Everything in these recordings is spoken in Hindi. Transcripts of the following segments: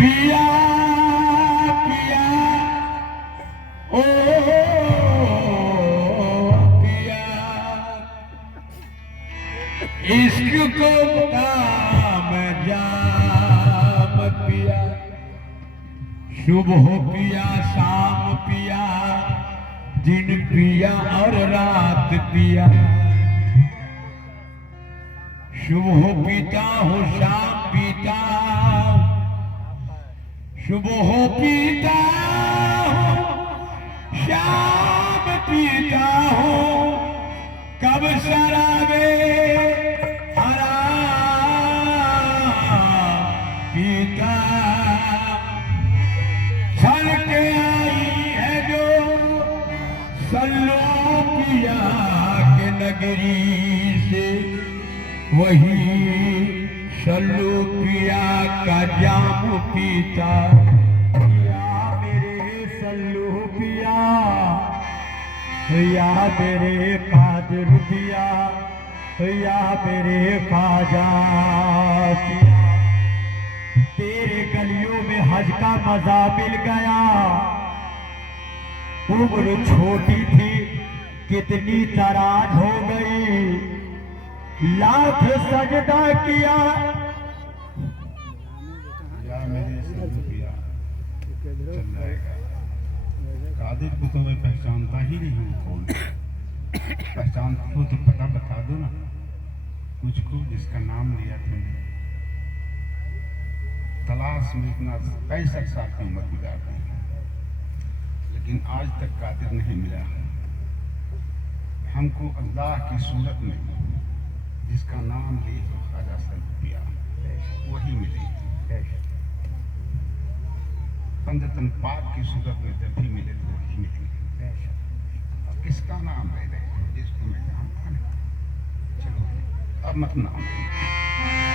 पिया पिया ओ पिया इश्क को काम जाम पिया सुबह पिया शाम पिया दिन पिया और रात पिया सुबह पीता हूँ शाम पीता सुबह पीता हूँ शाम पीता हूँ कब शराबे पीता छल के आई है जो सल्लो पिया के नगरी से वही सल्लू पिया का जाम पीता या मेरे सल्लू पिया या मेरे कादर पिया या मेरे ख्वाजा पिया तेरे गलियों में हज का मजा मिल गया उम्र छोटी थी कितनी तराज हो गई लाख सजदा किया या मेरे सल्लू पिया चल जाएगा कादिर को तो मैं पहचानता ही नहीं हूँ कौन पहचानती हो तो पता बता दो ना मुझको जिसका नाम लिया तुमने तलाश में इतना 65 साल की उम्र गुजार दी लेकिन आज तक कादिर नहीं मिला हमको अल्लाह की सूरत में जिसका नाम ले तो ख्वाजा सल्लू पिया वही मिले पंजतन पाक की सूरत में जब भी मिले तो वही मिले अब किसका नाम ले रहे जिसको मैं जानता नहीं चलो अब मत नाम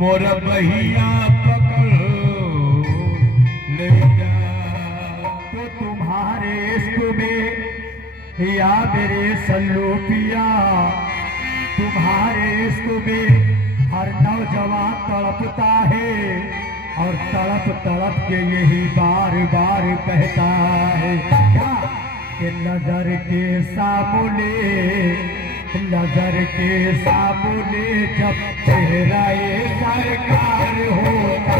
मोर बहिया पकड़ ले जा तो तुम्हारे इश्क में या मेरे सल्लू पिया तुम्हारे इश्क में हर नौजवान तड़पता है और तड़प तड़प के यही बार बार कहता है क्या कि नजर के सामने जब चेहरा सरकार होता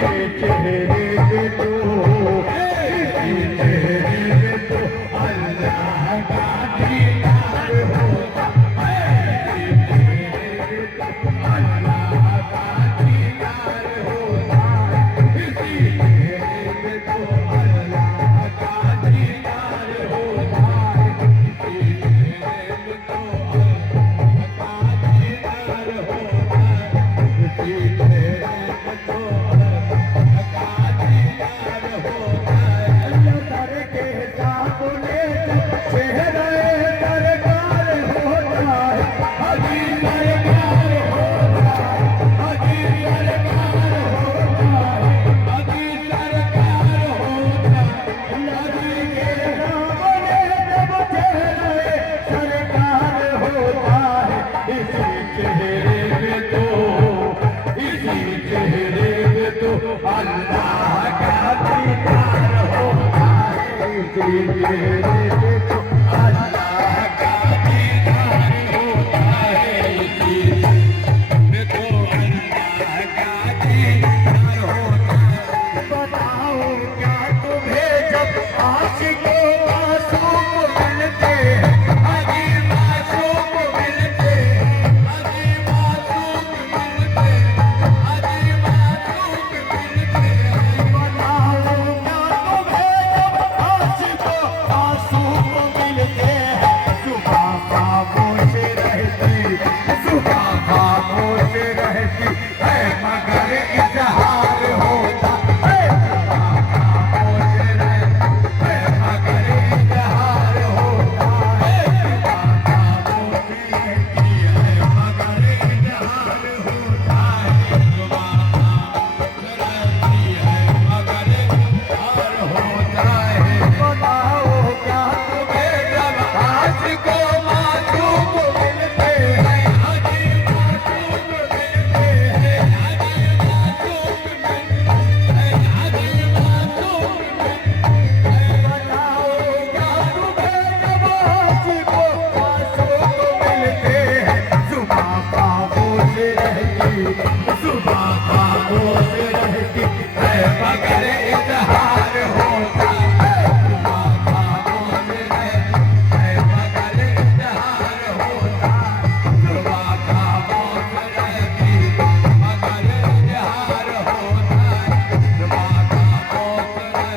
चेहरे पे तो इसी चेहरे पे तो अल्लाह का दीदार होता है। इसी चेहरे पे तो अल्लाह का दीदार होता है। इसी चेहरे पे तो अल्लाह का दीदार होता है। इसी चेहरे पे तो अल्लाह का दीदार होता है। इसी चेहरे पे तो अल्लाह का दीदार होता है। अल्लाह दर के सामने जब चेहरा दरबार होता है, अजी दरबार होता है, अजी दरबार होता है, अजी दरबार होता है। नबी के सामने जब चेहरा सरकार होता है, इसी चेहरे पे तो इसी चेहरे पे तो अल्लाह का दीदार होता है। इसी चेहरे पे तो अल्लाह का दीदार होता है। इसी पे तो अल्लाह का दीदार होता है। बताओ क्या तुम्हें जब आशिकों मासूम मिलते हैं, अजी मासूम मिलते हैं, अजी मासूम मिलते हैं, अजी मासूम मिलते हैं। बताओ क्या तुम्हें जब आशिकों मासूम मिलते हैं, सुबह खामोश रहती, सुबह खामोश रहती है मगर इजहार होता है। सुबह खामोश रहती है मगर इजहार होता है। सुबह खामोश रहती है मगर इजहार होता है। सुबह खामोश रहती है मगर इजहार होता है। बताओ क्या तुम्हें जब आशिकों मासूम मिलते हैं, अजी मासूम मिलते हैं, अजी मासूम मिलते हैं, अजी मासूम मिलते हैं। बताओ क्या तुम्हें जब आशिकों मासूम मिलते हैं, सुबह खामोश रहती, सुबह खामोश रहती है मगर इजहार होता है। सुबह खामोश रहती है मगर इजहार होता है। सुबह खामोश रहती मगर इजहार होता है। सुबह खामोश रहती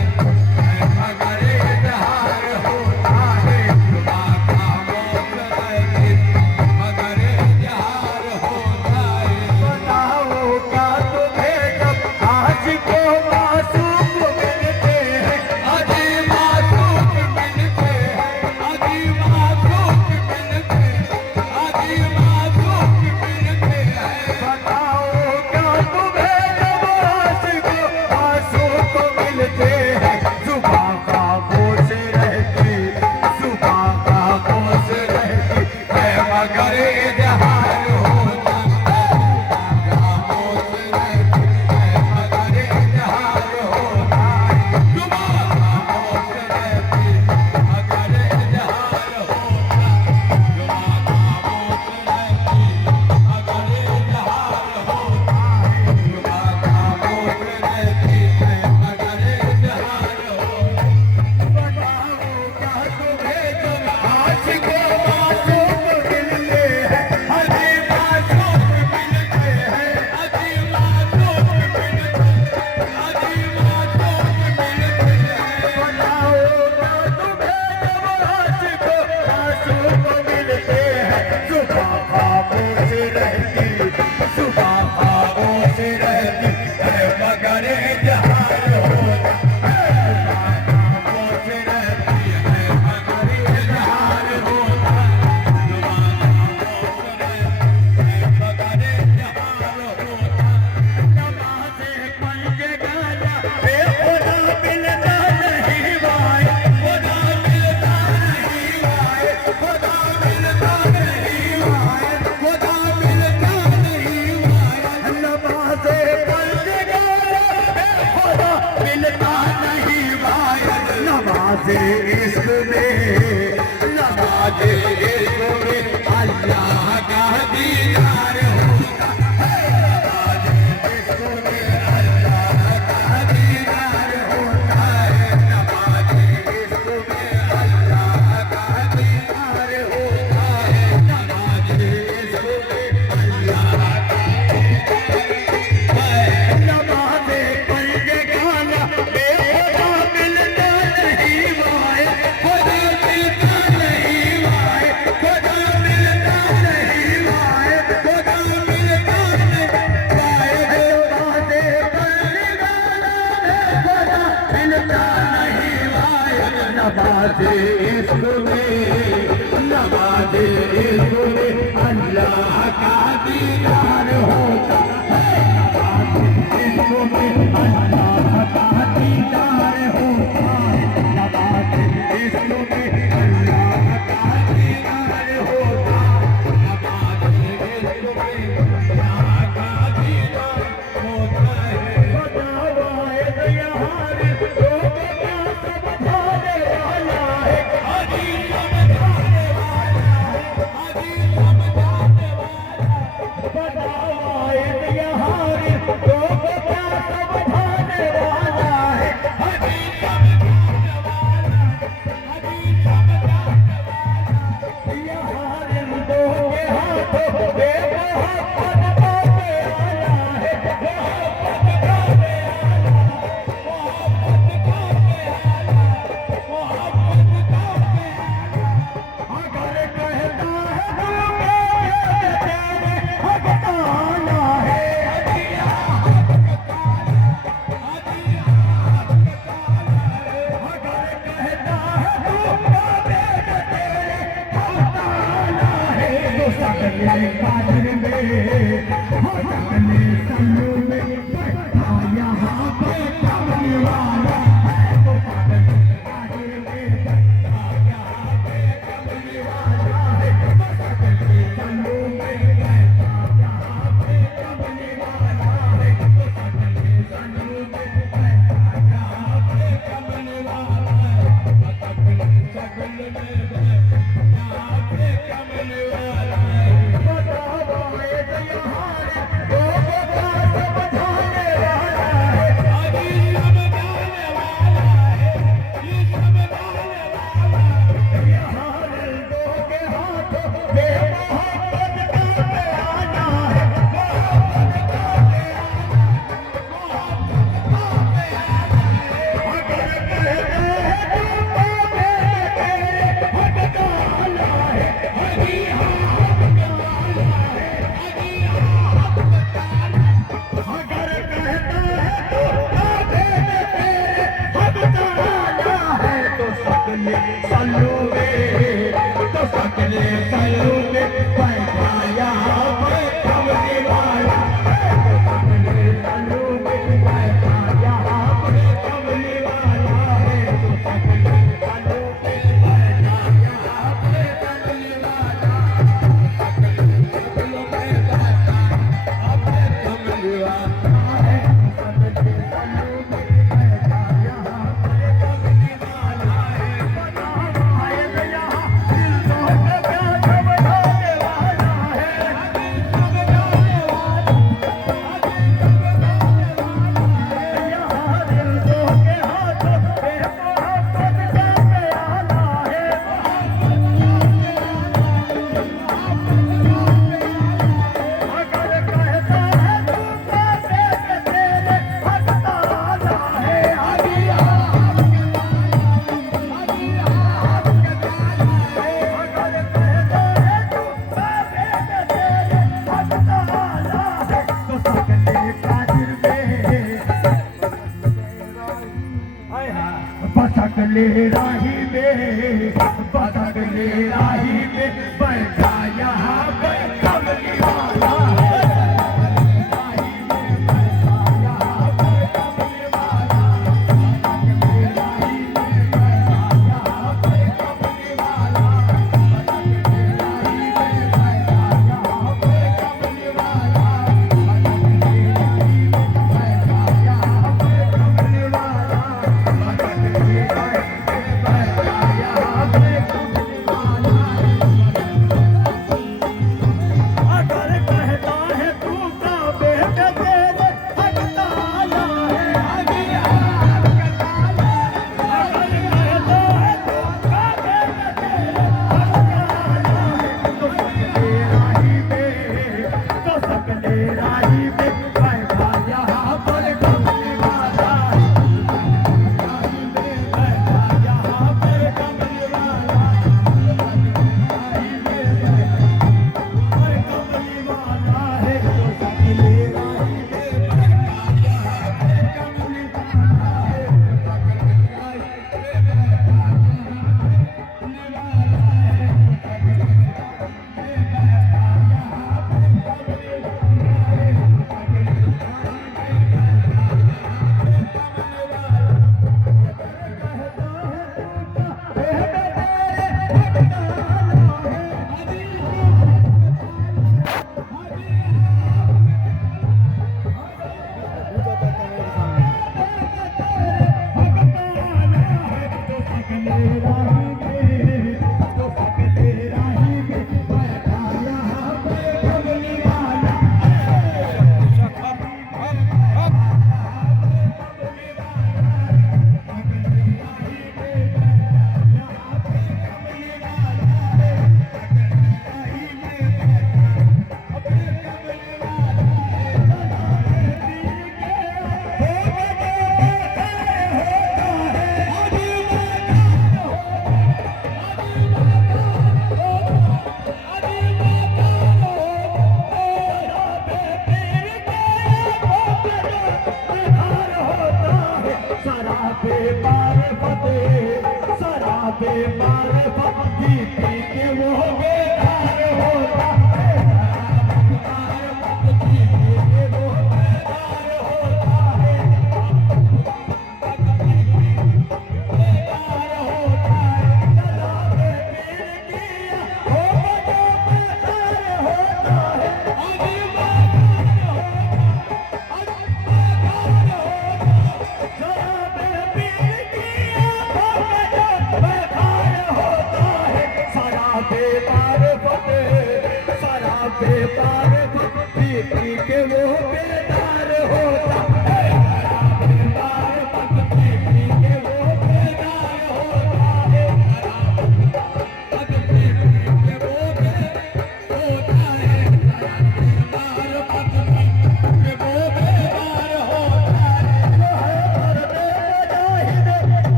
है मगर इजहार होता है। सुबह खामोश रहती मगर इजहार होता है। बताओ क्या तुम्हें जब आशिकों मासूम मिलते हैं, अजी मासूम मिलते हैं, अजी मासूम मिलते हैं, अजी मासूम मिलते हैं। बताओ क्या तुम्हें जब आशिकों मासूम मिलते हैं, सुबह खामोश रहती, सुबह खामोश रहती है मगर इजहार होता है। खामोश रहती है मगर इजहार होता है। सुबह खामोश रहती मगर इजहार होता है। सुबह खामोश रहती मगर इजहार होता है। सुबह खामोश रहती है मगर इजहार होता है। बताओ क्या तुम्हें जब आशिकों मासूम मिलते हैं, अजी मासूम मिलते हैं, अजी मासूम मिलते हैं, अजी मासूम मिलते हैं। बताओ क्या तुम्हें जब आशिकों मासूम मिलते हैं, सुबह खामोश रहती, सुबह खामोश रहती है मगर इजहार होता है। सुबह खामोश रहती है मगर इजहार होता है। सुबह खामोश रहती है मगर इजहार होता है। नमाज़े पंजे गाना बेखुदा मिलता नहीं भाई, खुदा मिलता नहीं भाई, खुदा मिलता नहीं भाई, खुदा मिलता नहीं भाई। नमाज़े पंजे गाना बेखुदा मिलता नहीं भाई। नमाज़े इश्क में, नमाज़े इश्क में अल्लाह का दीदार होता है। नमाज़े इश्क में अल्लाह नवाजे इश्क में, नवाजे इश्क में अल्लाह का दीदार होता है। नवाजे इश्क में अल्लाह का दीदार होता है। नवाजे इश्क में अल्लाह का दीदार होता है। नवाजे इश्क में अल्लाह का दीदार होता है। बतावाए दयार तो क्या समझाने वाला है, अभी समझाने वाला है, अभी समझाने वाला है। बतावाए दयार तो क्या समझाने वाला है, अभी समझाने वाला है, अभी समझाने वाला है। यार दो के हाथों बेमोहब्बत का प्याला है, मोहब्बत का प्याला, मोहब्बत का प्याला, मोहब्बत का प्याला। अगर कहता है दिल के तेरे हकताना है, अदिया हकताना, अदिया हकताना है। अगर कहता है दिल के तेरे हकताना है, तो सकले कादिर में, हो सकले सल्लू में बैठा यहाँ पे कमली वाला है। तो सकले कादिर में बैठा यहाँ पे कमली वाला है। तो सकले सल्लू में बैठा यहाँ पे कमली वाला है। तो सकले सल्लू में बैठा यहाँ पे कमली वाला है। तो सकले सकल में बैठा यहाँ पे कमली वाला है। बतावाए दयार तो क्या समझाने वाला है, अभी समझाने वाला है, ये समझाने वाला है। यार दो के हाथों बेमोहब्बत का प्याला है, मोहब्बत का प्याला, मोहब्बत का प्याला है। अगर कहते हैं तो तेरे हकताना है, अभी हकताना है, अभी हकताना। अगर कहता है तो तेरे हकताना है, तो सकले सल्लू में, तो सकले सल्लू में बैठा यहाँ पे कमली वाला है। तो सकले सल्लू में बैठा यहाँ पे कमली वाला है। तो सकले सल्लू में बैठा यहाँ पे कमली वाला है। सकले सल्लू में बैठा यहाँ पे कमली वाला है। सकले सल्लू में बैठा यहाँ पे कमली वाला है। बतावाए दयार दिल तो क्या समझाने वाला है, अभी समझाने वाला, अभी समझाने वाला है। यार दिल तो के हाथों बेमोहब्बत का प्याला है, मोहब्बत का प्याला, मोहब्बत का प्याला। अगर कहता है तू तेरे तेरे हकताना है, अभी हकताना, अभी हकताना है। अगर कहता है तू तेरे तेरे हकताना है, तो सकले कादिर में, बसकले राही में, बसकले राही में बैठा यहाँ पे कमली वाला है। राही में बैठा यहाँ पे कमली वाला है। बसकले राही में बैठा यहाँ पे कमली वाला है। बसकले राही में बैठा यहाँ पे कमली वाला है। बसकले राही में बैठा यहाँ पे कमली वाला है। बसकले राही में बैठा यहाँ पे कमली वाला है।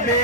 में